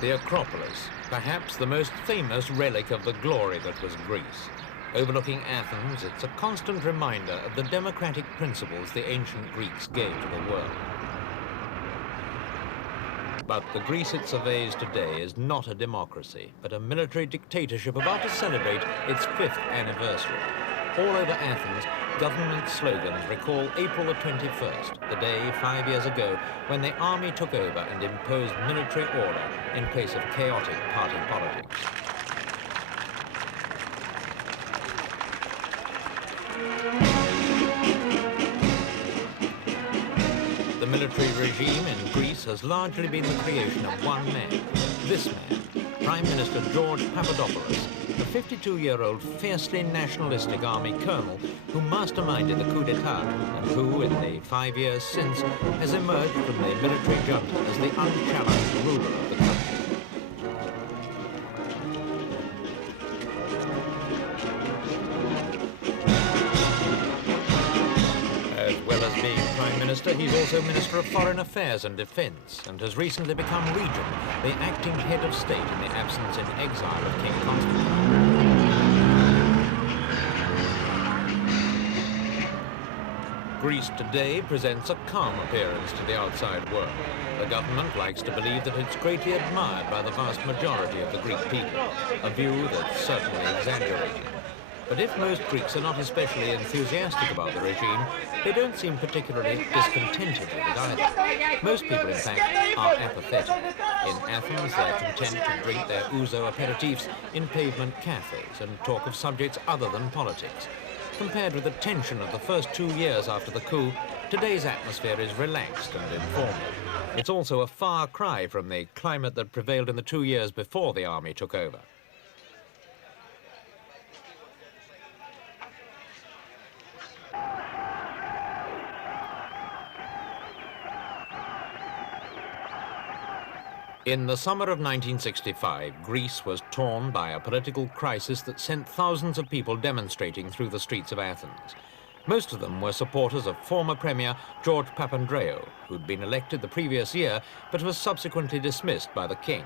The Acropolis, perhaps the most famous relic of the glory that was Greece. Overlooking Athens, it's a constant reminder of the democratic principles the ancient Greeks gave to the world. But the Greece it surveys today is not a democracy, but a military dictatorship about to celebrate its 5th anniversary. All over Athens, government slogans recall April the 21st, the day 5 years ago when the army took over and imposed military order in place of chaotic party politics. The military regime in Greece has largely been the creation of one man, this man, Prime Minister George Papadopoulos, a 52-year-old fiercely nationalistic army colonel who masterminded the coup d'etat and who, in the 5 years since, has emerged from the military junta as the unchallenged ruler of the country. As well as being Prime Minister, he's also Minister of Foreign Affairs and Defence, and has recently become regent, the acting head of state in the absence in exile of King Constantine. Greece today presents a calm appearance to the outside world. The government likes to believe that it's greatly admired by the vast majority of the Greek people, a view that's certainly exaggerated. But if most Greeks are not especially enthusiastic about the regime, they don't seem particularly discontented with it either. Most people, in fact, are apathetic. In Athens, they're content to drink their ouzo aperitifs in pavement cafes and talk of subjects other than politics. Compared with the tension of the first 2 years after the coup, today's atmosphere is relaxed and informal. It's also a far cry from the climate that prevailed in the 2 years before the army took over. In the summer of 1965, Greece was torn by a political crisis that sent thousands of people demonstrating through the streets of Athens. Most of them were supporters of former Premier George Papandreou, who'd been elected the previous year but was subsequently dismissed by the king.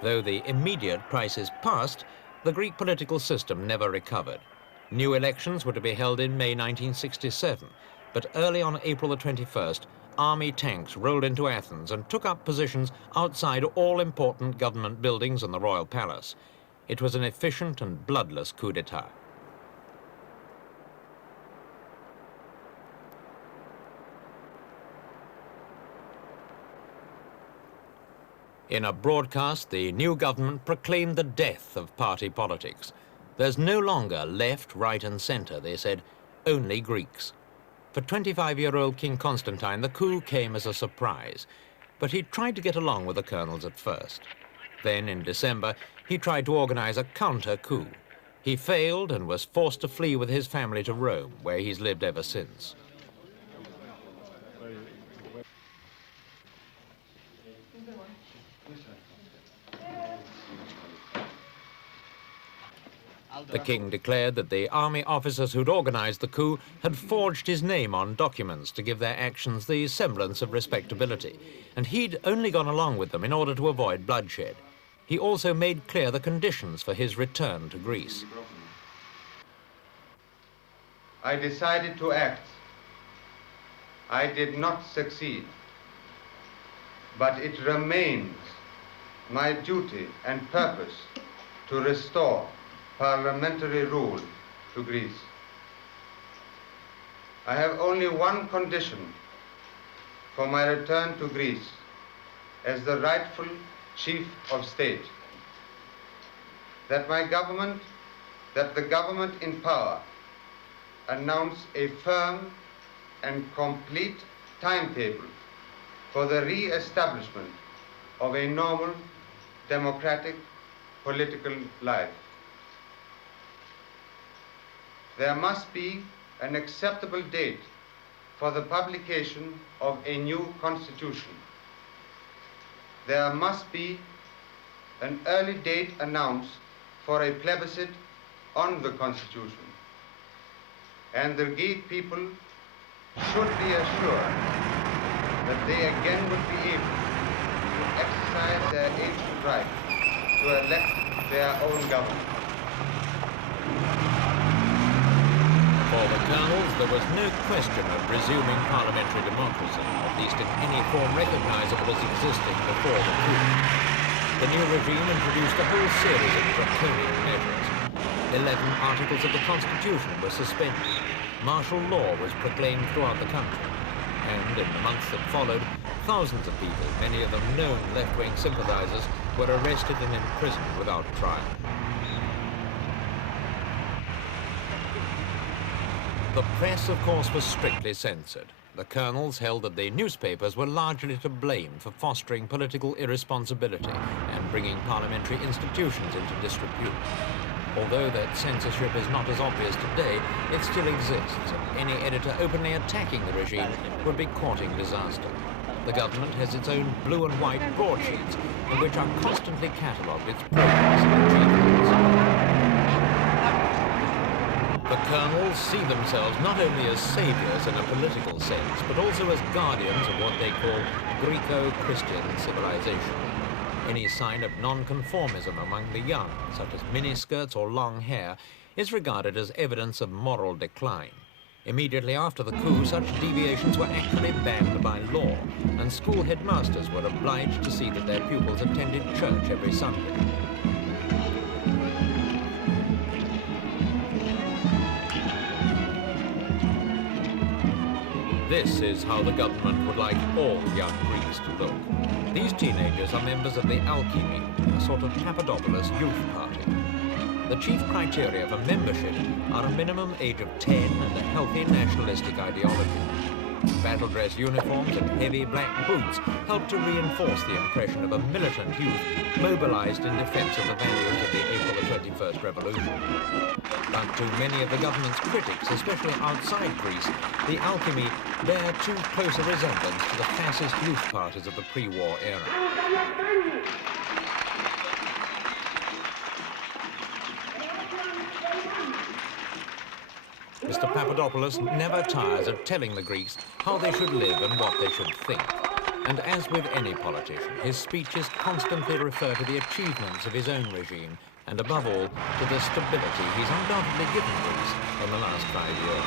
Though the immediate crisis passed, the Greek political system never recovered. New elections were to be held in May 1967, but early on April the 21st, army tanks rolled into Athens and took up positions outside all important government buildings and the royal palace. It was an efficient and bloodless coup d'etat. In a broadcast, the new government proclaimed the death of party politics. There's no longer left, right and centre, they said, only Greeks. For 25-year-old King Constantine, the coup came as a surprise, but he tried to get along with the colonels at first. Then, in December, he tried to organize a counter-coup. He failed and was forced to flee with his family to Rome, where he's lived ever since. The king declared that the army officers who'd organized the coup had forged his name on documents to give their actions the semblance of respectability, and he'd only gone along with them in order to avoid bloodshed. He also made clear the conditions for his return to Greece. I decided to act. I did not succeed, but it remains my duty and purpose to restore parliamentary rule to Greece. I have only one condition for my return to Greece as the rightful chief of state: that the government in power announce a firm and complete timetable for the re-establishment of a normal, democratic political life. There must be an acceptable date for the publication of a new constitution. There must be an early date announced for a plebiscite on the constitution. And the Greek people should be assured that they again would be able to exercise their ancient right to elect their own government. For the colonels, there was no question of resuming parliamentary democracy, at least in any form recognizable as existing before the coup. The new regime introduced a whole series of Draconian measures. 11 articles of the Constitution were suspended. Martial law was proclaimed throughout the country. And in the months that followed, thousands of people, many of them known left-wing sympathizers, were arrested and imprisoned without trial. The press, of course, was strictly censored. The colonels held that the newspapers were largely to blame for fostering political irresponsibility and bringing parliamentary institutions into disrepute. Although that censorship is not as obvious today, it still exists, and any editor openly attacking the regime would be courting disaster. The government has its own blue and white broadsheets, in which are constantly catalogued its progress and achievements. The colonels see themselves not only as saviors in a political sense, but also as guardians of what they call Greco-Christian civilization. Any sign of non-conformism among the young, such as miniskirts or long hair, is regarded as evidence of moral decline. Immediately after the coup, such deviations were actually banned by law, and school headmasters were obliged to see that their pupils attended church every Sunday. This is how the government would like all young Greeks to look. These teenagers are members of the Alchemy, a sort of Papadopoulos youth party. The chief criteria for membership are a minimum age of 10 and a healthy nationalistic ideology. Battle dress uniforms and heavy black boots help to reinforce the impression of a militant youth mobilized in defense of the values of the April the 21st revolution. But to many of the government's critics, especially outside Greece, the Alchemy bear too close a resemblance to the fascist youth parties of the pre-war era. Mr. Papadopoulos never tires of telling the Greeks how they should live and what they should think. And as with any politician, his speeches constantly refer to the achievements of his own regime, and above all, to the stability he's undoubtedly given Greece in the last 5 years.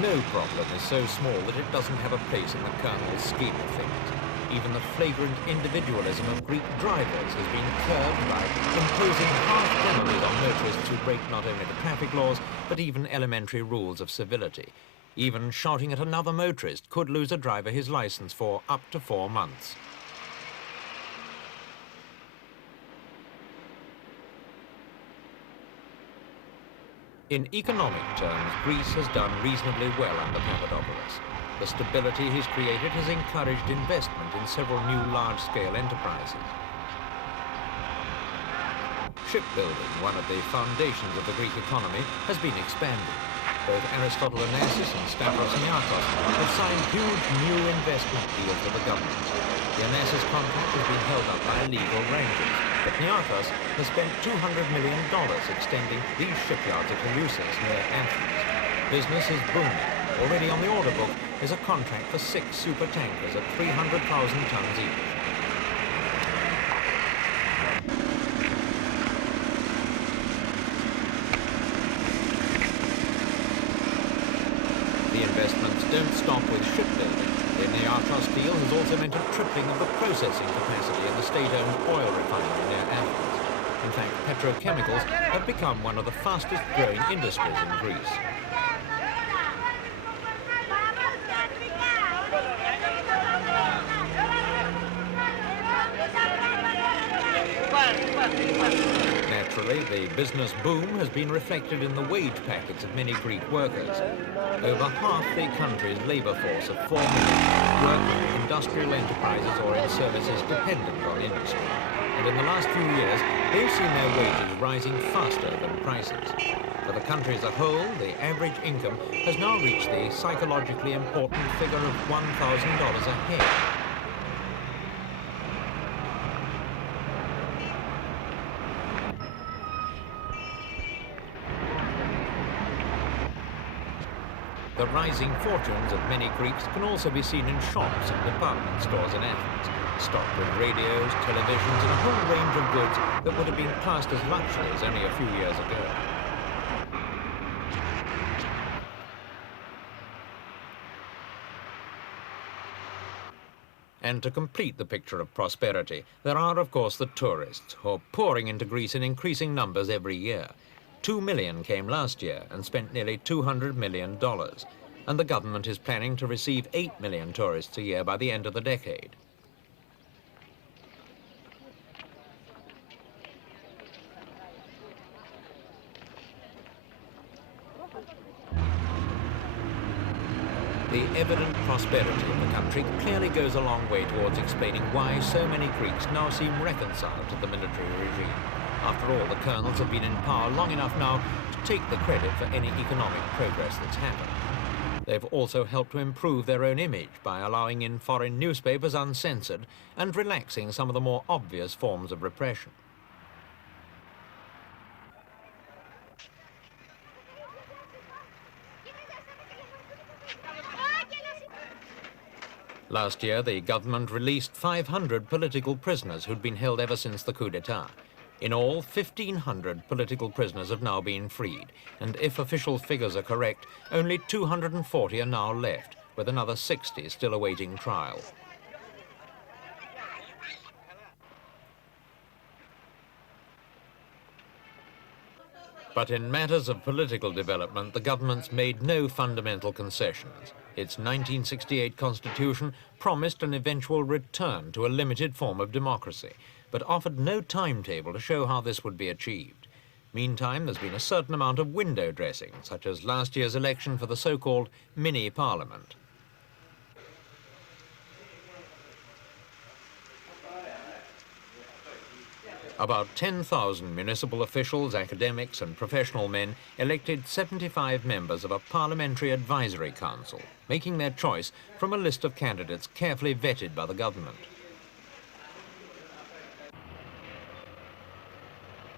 No problem is so small that it doesn't have a place in the colonel's scheme of things. Even the flagrant individualism of Greek drivers has been curbed by imposing harsh penalties on motorists who break not only the traffic laws, but even elementary rules of civility. Even shouting at another motorist could lose a driver his license for up to 4 months. In economic terms, Greece has done reasonably well under Papadopoulos. The stability he's created has encouraged investment in several new large-scale enterprises. Shipbuilding, one of the foundations of the Greek economy, has been expanded. Both Aristotle Onassis and Stavros Niarchos have signed huge new investment deals with the government. The Onassis contract has been held up by illegal rangers, but Niarchos has spent $200 million extending these shipyards at Eleusis near Athens. Business is booming. Already on the order book is a contract for 6 super tankers at 300,000 tons each. The investments don't stop with shipbuilding. The Niarchos deal has also meant a tripling of the processing capacity in the state-owned oil refinery near Athens. In fact, petrochemicals have become one of the fastest-growing industries in Greece. Naturally, the business boom has been reflected in the wage packets of many Greek workers. Over half the country's labour force of 4 million work in industrial enterprises or in services dependent on industry. And in the last few years, they've seen their wages rising faster than prices. For the country as a whole, the average income has now reached the psychologically important figure of $1,000 a head. The rising fortunes of many Greeks can also be seen in shops and department stores in Athens, stocked with radios, televisions, and a whole range of goods that would have been classed as luxuries only a few years ago. And to complete the picture of prosperity, there are, of course, the tourists, who are pouring into Greece in increasing numbers every year. 2 million came last year and spent nearly $200 million. And the government is planning to receive 8 million tourists a year by the end of the decade. The evident prosperity of the country clearly goes a long way towards explaining why so many Greeks now seem reconciled to the military regime. After all, the colonels have been in power long enough now to take the credit for any economic progress that's happened. They've also helped to improve their own image by allowing in foreign newspapers uncensored and relaxing some of the more obvious forms of repression. Last year, the government released 500 political prisoners who'd been held ever since the coup d'etat. In all, 1,500 political prisoners have now been freed, and if official figures are correct, only 240 are now left, with another 60 still awaiting trial. But in matters of political development, the government's made no fundamental concessions. Its 1968 constitution promised an eventual return to a limited form of democracy, but offered no timetable to show how this would be achieved. Meantime, there's been a certain amount of window dressing, such as last year's election for the so-called mini-parliament. About 10,000 municipal officials, academics and professional men elected 75 members of a parliamentary advisory council, making their choice from a list of candidates carefully vetted by the government.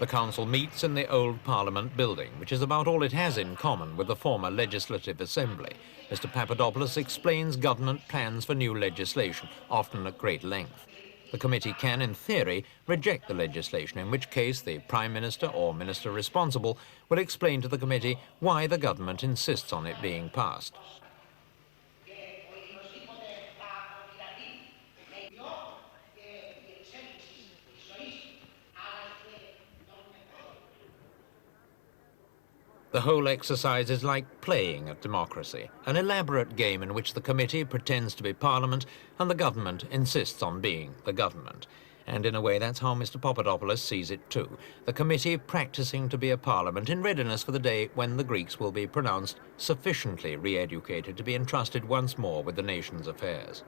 The council meets in the old Parliament building, which is about all it has in common with the former Legislative Assembly. Mr. Papadopoulos explains government plans for new legislation, often at great length. The committee can, in theory, reject the legislation, in which case the Prime Minister or Minister responsible will explain to the committee why the government insists on it being passed. The whole exercise is like playing at democracy, an elaborate game in which the committee pretends to be Parliament and the government insists on being the government. And in a way, that's how Mr. Papadopoulos sees it too. The committee practicing to be a Parliament in readiness for the day when the Greeks will be pronounced sufficiently re-educated to be entrusted once more with the nation's affairs.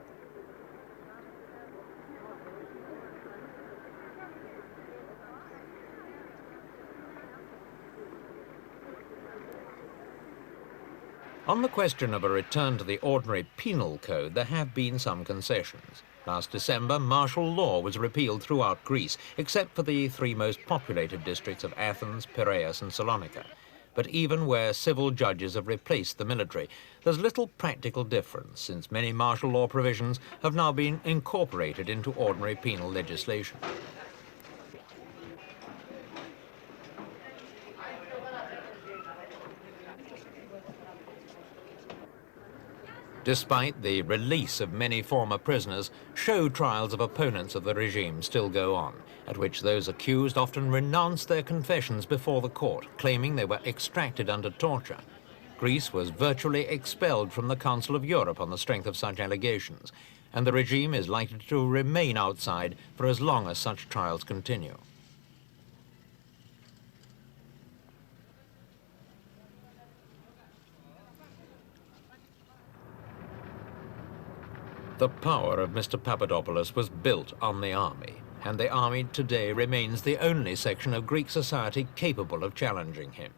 On the question of a return to the ordinary penal code, there have been some concessions. Last December, martial law was repealed throughout Greece, except for the three most populated districts of Athens, Piraeus and Salonika. But even where civil judges have replaced the military, there's little practical difference, since many martial law provisions have now been incorporated into ordinary penal legislation. Despite the release of many former prisoners, show trials of opponents of the regime still go on, at which those accused often renounce their confessions before the court, claiming they were extracted under torture. Greece was virtually expelled from the Council of Europe on the strength of such allegations, and the regime is likely to remain outside for as long as such trials continue. The power of Mr. Papadopoulos was built on the army, and the army today remains the only section of Greek society capable of challenging him.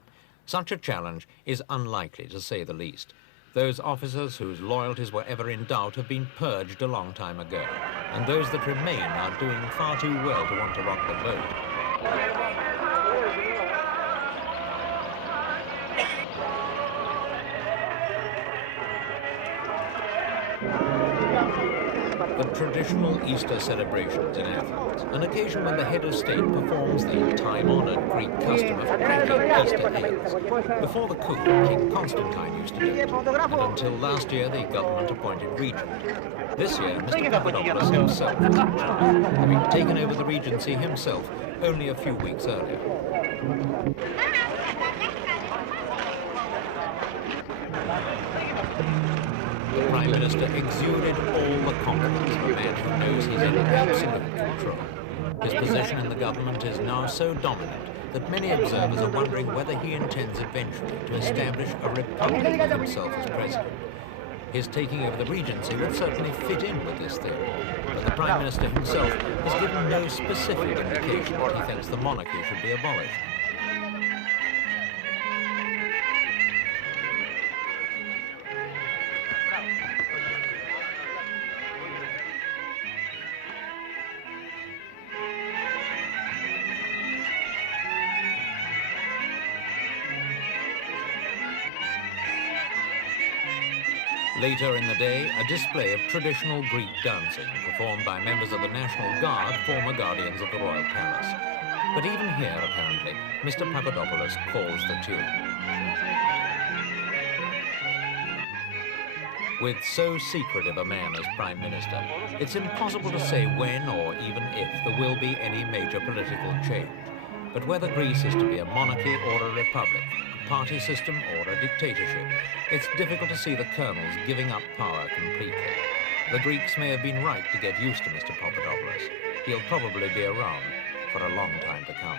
Such a challenge is unlikely, to say the least. Those officers whose loyalties were ever in doubt have been purged a long time ago, and those that remain are doing far too well to want to rock the boat. the traditional Easter celebrations in Athens, an occasion when the head of state performs the time-honored Greek custom of cracking Easter eggs. Before the coup, King Constantine used to do it, and until last year the government-appointed regent. This year, Mr. Papadopoulos himself is in charge, having taken over the regency himself only a few weeks earlier. The Prime Minister exuded all the confidence of a man who knows he's in absolute control. His position in the government is now so dominant that many observers are wondering whether he intends eventually to establish a republic with himself as president. His taking over the regency would certainly fit in with this theory, but the Prime Minister himself has given no specific indication that he thinks the monarchy should be abolished. Later in the day, a display of traditional Greek dancing performed by members of the National Guard, former guardians of the Royal Palace. But even here, apparently, Mr. Papadopoulos calls the tune. With so secretive a man as Prime Minister, it's impossible to say when or even if there will be any major political change. But whether Greece is to be a monarchy or a republic, a party system or a dictatorship, it's difficult to see the colonels giving up power completely. The Greeks may have been right to get used to Mr. Papadopoulos. He'll probably be around for a long time to come.